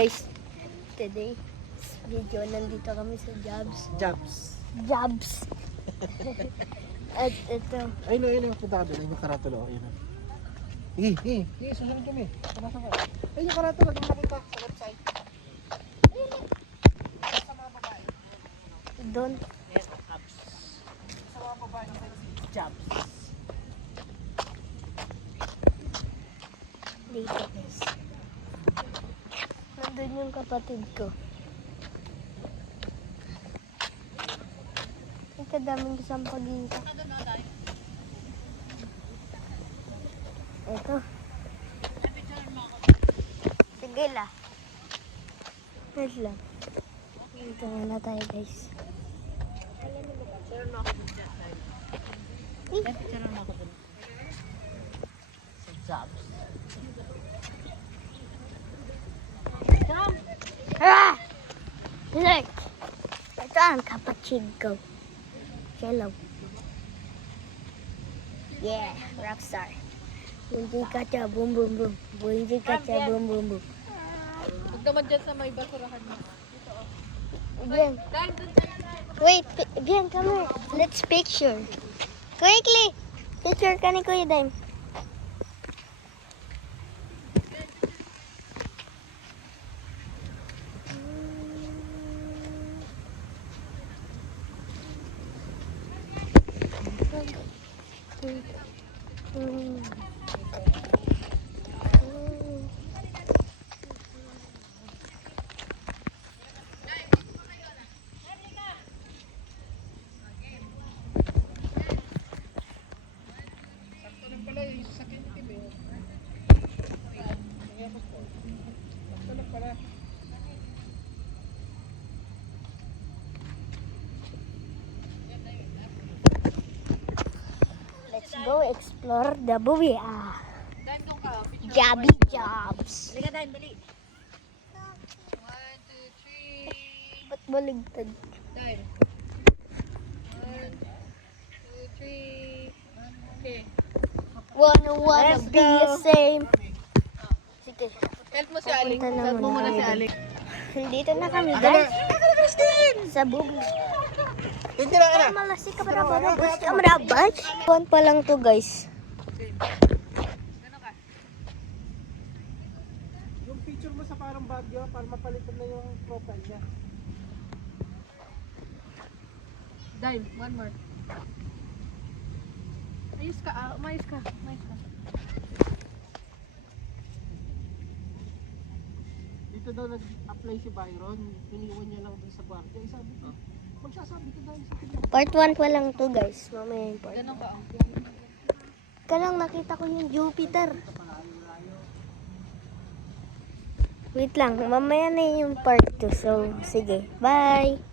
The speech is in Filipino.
Guys, today video nandito kami sa Jobs. At ito, Ayun, punta ka doon. Ayun yung karatulo. Ayun. Susunod kami. Sama-sama. Ayun yung karatulo. Doon nakita sa left side. Sa mga babae. doon. Yes, Jobs. Sa mga babae. Jobs. Dito guys. Nandun yung kapatid ko. Ang kadaming isang pag-iisa. Ito. Sige lang. Wait lang. Dito na tayo guys. Sa Jobs. Ah! Look! Ito ang kapatid ko. Hello. Yeah, rockstar. Bunji kaca, boom boom boom. Bunji kaca, boom boom boom. Huwag naman dyan sa may basurahan mo. Bien. Wait, Bien, come here. Let's picture. Quickly! Picture ka ni Kuya Dime. Let's go explore the buwi. Dime doon ka. Jobby Jobs. Halika Dime, bali. 1, 2, 3. Ba't baligtad? Dime. 1, 2, 3. Okay. Wanna be the same. Sige. Help mo si Aling. Papunta na Help mo muna muna si kami. Aling. Dito na kami guys. Sa buwi. Hindi na ka na. Malasi ka para marabas ka marabas. Buwan pa lang to guys. Gano'n ka? Yung picture mo sa parang bagyo para mapalitan na yung profile niya. Dime, one more. Ayos ka, umayos ka. Dito daw nag-apply si Byron. Iniwan niya lang dun sa kwarto. Sabi ko, magsasabi ko dahil sa kanya. Part 1 pa lang to guys. Mamaya yung part. Gano'n ka. Kalang nakita ko yung Jupiter. Wait lang, mamaya na yung part 2. So, sige. Bye!